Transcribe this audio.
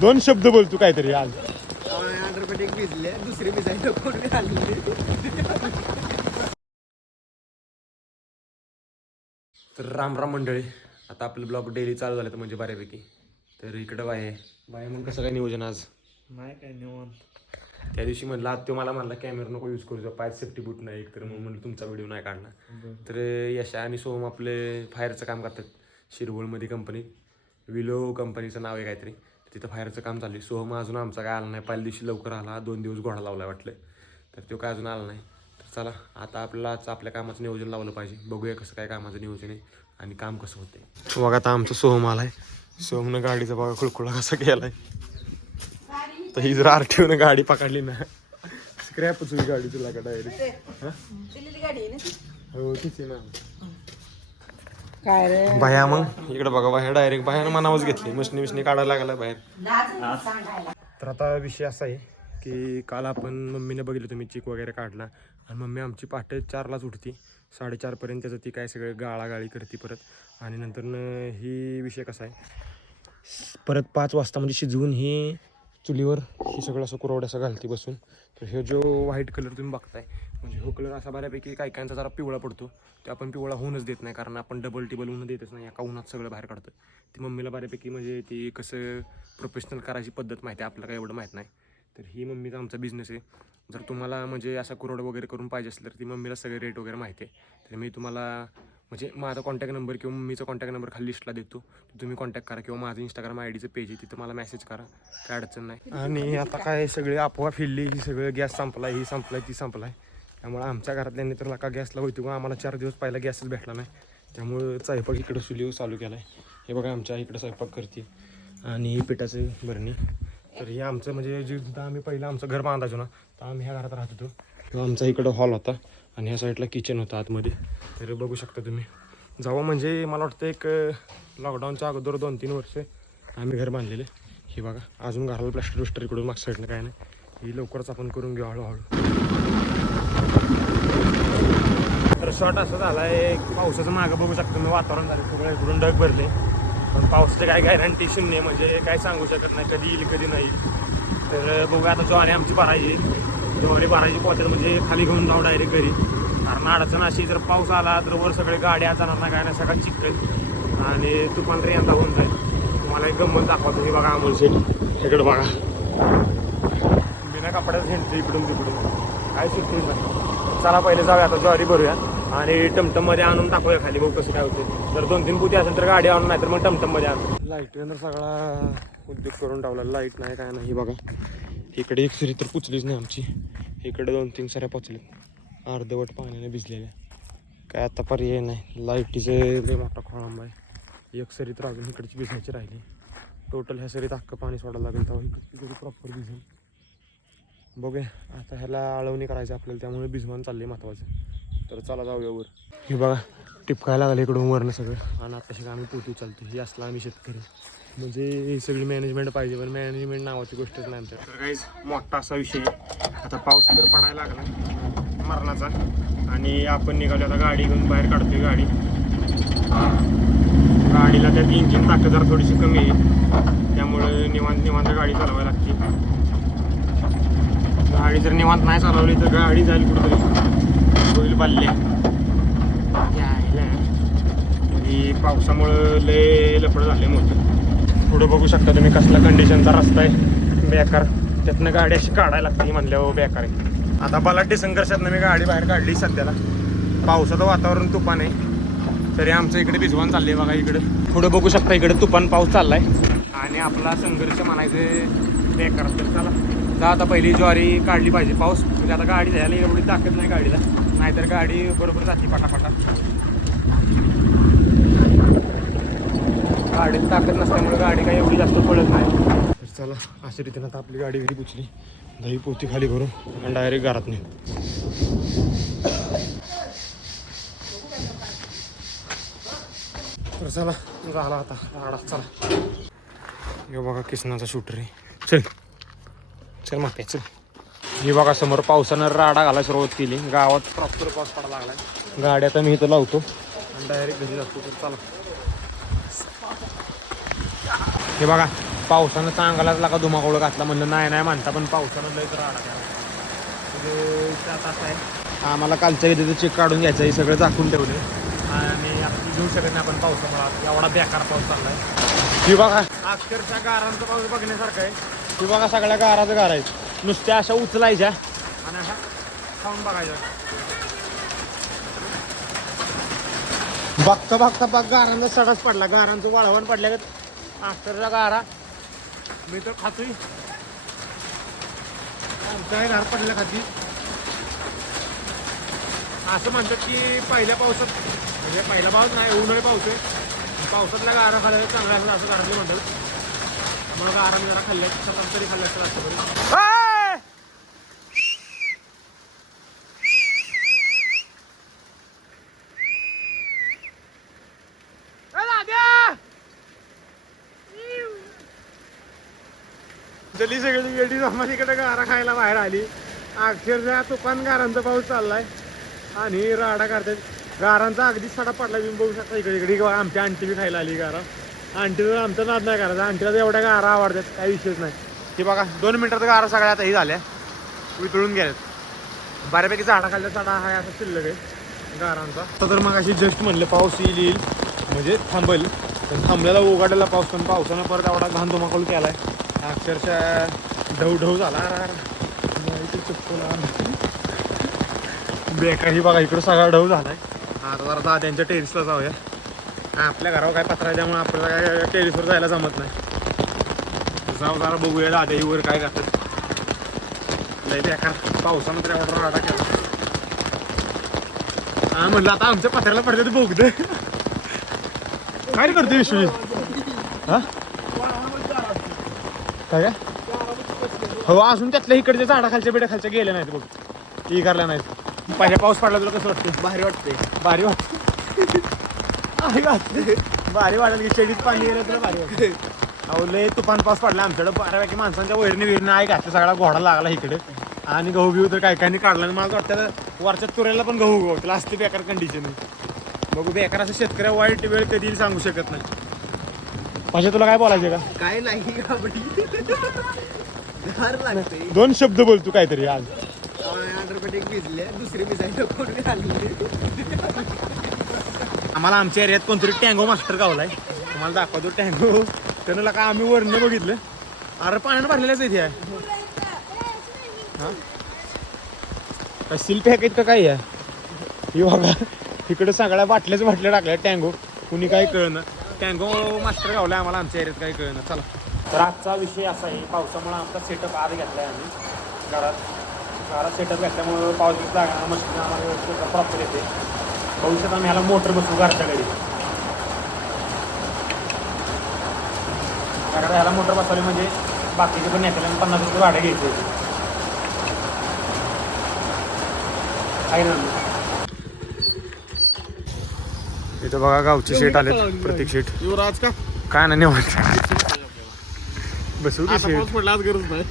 दोन शब्द बोल तू काहीतरी आज. एक भिजले दुसरी भिजायला कोणी आली. तर राम राम मंडळी, आता आपलं ब्लॉग डेली चालू झालं तर म्हणजे बऱ्यापैकी. तर इकडं बाय मग कसं काय नियोजन आज? नाही काय निवांत. त्या दिवशी म्हणलं आज तो मला म्हणला कॅमेरा नको यूज करू, पाय सेफ्टी बूट नाही एक तर मग म्हणलं तुमचा व्हिडिओ नाही काढला. तर यशा आणि सोहम आपले फायरचं काम करतात शिरवळमध्ये कंपनीत. विलो कंपनीचं नाव आहे काहीतरी. तिथं फायरचं काम चालू आहे. सोहम अजून आमचा काय आला नाही. पहिल्या दिवशी लवकर आला, 2 दिवस घोडा लावला वाटलं. तर तो काय अजून आला नाही. तर चला आता आपल्याला आपल्या कामाचं नियोजन लावलं पाहिजे. बघूया कसं काय कामाचं नियोजन आहे आणि काम कसं होतंय. बघा आता आमचं सोहम आलाय. सोहमनं गाडीचा बघा खुळखुळा कसा केलाय. तर ही जर आरटीओनं गाडी पकडली ना स्क्रॅपच होईल गाडी तुला का डायरेक्ट. हो तीच आहे ना. काय रे बाया मग इकडे बघा, बाहेर डायरेक्ट बाहेर मनावच घेतली. मशनी काढायला लागला बाहेर. तर आता विषय असा आहे की काल आपण मम्मीने बघितलं तुम्ही चिक वगैरे काढला आणि मम्मी आमची पहाटे 4लाच उठती. 4:30पर्यंत त्याचं ती काय सगळं गाळागाळी करते परत. आणि नंतर ही विषय कसा आहे, परत 5 वाजता म्हणजे शिजवून ही चुलीवर ही सगळं असं कुरवड्या असं घालते बसून. तर हे जो व्हाईट कलर तुम्ही बघताय म्हणजे हो कलर असा बऱ्यापैकी काही काहींचा जरा पिवळा पडतो. ते आपण पिवळा होऊनच देत नाही, कारण आपण डबल टेबल ऊन देतच नाही. एका उन्हात सगळं बाहेर काढतं. ती मम्मीला बऱ्यापैकी म्हणजे ती कसं प्रोफेशनल करायची पद्धत माहिती आहे, आपल्याला काय एवढं माहीत नाही. तर ही मम्मीचा आमचा बिझनेस आहे. जर तुम्हाला म्हणजे असा कुरवडा वगैरे करून पाहिजे असेल तर ती मम्मीला सगळे रेट वगैरे माहिती आहे. तर मी तुम्हाला म्हणजे माझा कॉन्टॅक्ट नंबर किंवा मम्मीचा कॉन्टॅक्ट नंबर खाली लिस्टला देतो. तुम्ही कॉन्टॅक्ट करा किंवा माझं इंस्टाग्राम आयडीचं पेज आहे तिथं मला मेसेज करा, काय अडचण नाही. आणि आता काय सगळे अफवा फिरली की सगळं गॅस संपला, ही संपलाय ती संपलाय. त्यामुळे आमच्या घरातल्यांनी तर का गॅसला होती किंवा आम्हाला 4 दिवस पहिला गॅसच भेटला नाही. त्यामुळं स्वयंपाक इकडं चुलीवर चालू केला आहे. हे बघा आमच्या इकडं स्वयंपाक करते आणि ही पिठाचं भरणी. तर हे आमचं म्हणजे जिथं आम्ही पहिलं आमचं घर बांधायचो ना तर आम्ही ह्या घरात राहत होतो. किंवा आमचा इकडं हॉल होता आणि ह्या साईडला किचन होतं आतमध्ये. तर बघू शकता तुम्ही. जेव्हा म्हणजे मला वाटतं एक लॉकडाऊनच्या अगोदर 2-3 वर्ष आम्ही घर बांधलेले. हे बघा अजून घराला प्लास्टर इकडून मागच्या साईडनं काय नाही. ही लवकरच आपण करून घेऊ हळूहळू. तर शॉर्ट असं झाला आहे, पावसाचं मागं बघू शकतो मी. वातावरण झालं सगळं इकडून ढग भरले, पण पावसाचं काय गॅरंटी शून्य, म्हणजे काय सांगू शकत नाही कधी येईल कधी नाही. तर बघूया आता ज्वारी आमची भरायची. ज्वारी भरायची पोत्यात म्हणजे खाली घेऊन जाऊ डायरेक्ट घरी. कारण अडचण अशी जर पाऊस आला तर वर सगळे गाड्या जाणार ना काय नाही, सगळं चिखल आणि तुफान रे यंदा होऊन जाईल. तुम्हाला एक गंमत दाखवतो. हे बघा अमोल शेट इकडं बघा, बिना कपड्यात हिंडते इकडून तिकडून, काय सुट्टीच नाही. चला पहिले जाऊया आता ज्वारी भरूया आणि टमटममध्ये आणून टाकूया खाली, बघू कसं काय होते. जर 2-3 पुती असेल तर गाडी आणून, नाही तर मग टमटममध्ये आणून. लाईटनं सगळा उद्योग करून टावला. लाईट नाही काय नाही. बघा इकडे एक सरी तर पुचलीच नाही आमची. इकडे 2-3 सऱ्या पोचल्या अर्धवट पाण्याने भिजलेल्या. काय आता पर्याय नाही, लाईटीचं लय मोठा खोळंबा आहे. एक सरी तर अजून इकडची भिजायची राहिली. टोटल ह्या सरीत अख्खं पाणी सोडायला लागेल तेव्हा इकडे प्रॉपर भिजेल. बघूया आता ह्याला आळवणी करायची आपल्याला, त्यामुळे भिजवण चालली महत्त्वाचं. तर चला जाऊया वर. हे बघा टिपकायला लागलं इकडून वरनं सगळं. आणि आताशी आम्ही पोती चालतो. ही असला आम्ही शेतकरी, म्हणजे ही सगळी मॅनेजमेंट पाहिजे, पण मॅनेजमेंट नावाची गोष्टच नाही आमच्या. तर काहीच मोठा असा विषय. आता पाऊस तर पडायला लागला मरणाचा आणि आपण निघालो आता गाडी घेऊन बाहेर काढतोय गाडी. गाडीला त्यात इंजिन ताकद जरा थोडीशी कमी आहे, त्यामुळे निवांत गाडी चालवायला लागते. गाडी जर निवांत नाही चालवली तर गाडी जाईल कुठेतरी, होईल बाल्ल्या. आणि पावसामुळं लय लफडं झाले मोठं. पुढं बघू शकता तुम्ही कसला कंडिशनचा रस्ता आहे, बेकार. त्यातनं गाडी अशी काढायला लागते म्हणल्यावर बेकार आहे. आता बलाढ्य संघर्षातनं मी गाडी बाहेर काढली सध्याला. पावसाचं वातावरण तुफान आहे, तरी आमचं इकडे भिजवण चालले बघा. इकडे पुढं बघू शकता इकडे तुफान पाऊस चाललाय आणि आपला संघर्ष म्हणायचं बेकार. तर चला जा आता पहिली ज्वारी काढली पाहिजे. पाऊस म्हणजे आता गाडी जायला एवढी ताकद नाही गाडीला, नाहीतर गाडी बरोबर जाते पटापटा. गाडीत ताकद नसल्यामुळे गाडी काही एवढी जास्त पळत नाही. तर चला अशा रीतीनं आता आपली गाडी घरी पुचली. दही पोती खाली करून आणि डायरेक्ट घरात नाही. तर चला झाला आता राडा. चला हे बघा किसनाचा शूटर आहे. चल माते चल. हे बघा समोर पावसानं राडा घालायला सुरुवात केली. गावात प्रॉपर पाऊस पडायला लागलाय. गाडी आता मी इथं लावतो आणि डायरेक्ट घरी जातो. तर चला हे बघा पावसानं चांगलाच लागा धुमाकूळ घातला. म्हणलं नाही म्हणता, पण पावसानं लयच राडा केला. त्यात असं आहे, आम्हाला कालच्या इथे चेक काढून घ्यायचं आहे, सगळं झाकून ठेवले आणि आपण घेऊ शकत नाही आपण पावसामुळे. एवढा बेकार पाऊस चाललाय. ही बघा अक्षरशः गारांचा पाऊस बघण्यासारखा आहे. ही बघा सगळ्या गाराचं गार आहेत, नुसत्या अशा उचलायच्या आणि अशा खाऊन बघायच्या. बघता बघता बघ गारांचा सडाच पडला, गारांचं वाळवण पडल्या अक्षरशः गारा. मी तर खातोय, काय गार पडल्या खाती. असं म्हणतात की पहिल्या पावसात, म्हणजे पहिला पाऊस नाही, उन्हाळी पाऊस आहे, पावसातल्या गारा खाल्ल्या चांगला असं असं घरातले म्हणतात. त्यामुळे गारा मी जरा खाल्ल्या, सतत तरी खाल्ल्या असं असतं. जली सगळी गेली समाधीकडे गारा खायला बाहेर आली. अक्षरशः तुफान गारांचा पाऊस चाललाय आणि राडा करतात. गारांचा अगदी सडा पडला. तुम्ही बघू शकता इकडे इकडे आमच्या आंटी बी खायला आली गारा. आंटीला आमचा नाद नाही करायचा, आंटीला तर एवढ्या गारा आवडतात, काही विषयच नाही. ते बघा 2 मिनिटात गारा सगळ्या आता ही झाल्या, वितळून गेल्यात. बऱ्यापैकी झाडा खाल्ल्या सडा आहे असं शिल्लक आहे गारांचा. तर मग अशी जस्ट म्हणलं पाऊस येईल म्हणजे थांबेल, पण थांबलेला उघडलेला पाऊस, पण पावसानं परत एवढा घाण धुमाकूळ केलाय. अक्षरशः ढव झाला. बेकार ही बघा इकडं सगळा ढव झालाय. आता जरा दाद्यांच्या टेरिसला जाऊया. आपल्या घरावर काय पत्रा आहे त्यामुळे आपल्याला काय टेरिसवर जायला जमत नाही. जाऊ जरा बघूया दाद्या वर काय करतात. लय बेकार पावसानं तर एवढा राडा केला. हा म्हटलं आता आमच्या पत्र्याला पडले तर बघ काय करतो विश्वी. हा काय हो अजून त्यातल्या इकडच्या झाडाखालच्या बिड्याखालच्या गेल्या नाहीत बघ, ही करल्या नाहीत. पहिल्या पाऊस पडला तुला कसं वाटतं? भारी वाटतंय. भारी वाटतं. भारी वाटेल की शेडीत पाणी गेलं तर भारी वाटतं. अहो लय तुफान पाऊस पडला आमच्याकडं. बऱ्यापैकी माणसांच्या वैरणी आहे घातलं, सगळा घोडा लागला इकडे. आणि गहू बिहू तर काही काढला. आणि मला वाटतं वरच्या तुऱ्याला पण गहू गवतला असते बेकार कंडिशन. बघू बेकार असं शेतकऱ्या वाईट वेळ कधी सांगू शकत नाही. म्हणजे तुला काय बोलायचं का? काय नाही गार लागते. 2 शब्द बोल तू काहीतरी आज. अंडरपेट एक भिजले, दुसरी भिजायला कोण आली. आम्हाला आमच्या एरियात कोणतरी टँगो मास्टर गावलाय, तुम्हाला दाखवतो टँगो. त्यानं का आम्ही वरनं बघितलं, अरे पाण्यानं भरलेलंच इथे आहे. हा काय सील पॅक आहेत का काय आहे? ही बघा तिकडे सगळ्या बाटल्याच बाटल्या टाकल्या टँगो. कुणी काही कळणं. टँगो मास्टर गावलाय आम्हाला आमच्या एरियात काही कळणं. चला तर आजचा विषय असा आहे, पावसामुळे आमचा सेटअप आज घेतला आहे आम्ही घरात सेटअप घेतल्यामुळं पाऊस लागणार मशीन आम्हाला प्रॉपर येते. भविष्यात आम्ही ह्याला मोटर बसवू घरच्या घरी. कारण ह्याला मोटर बसवली म्हणजे बाकीचे पण नेत्याला 50 रुपये भाडं घ्यायचे आहे ना. इथं बघा गावचे शेट आले, प्रत्येक शेट. युवराज का काय नाही निवांत बसू की शेट. पडला आज गरज नाही.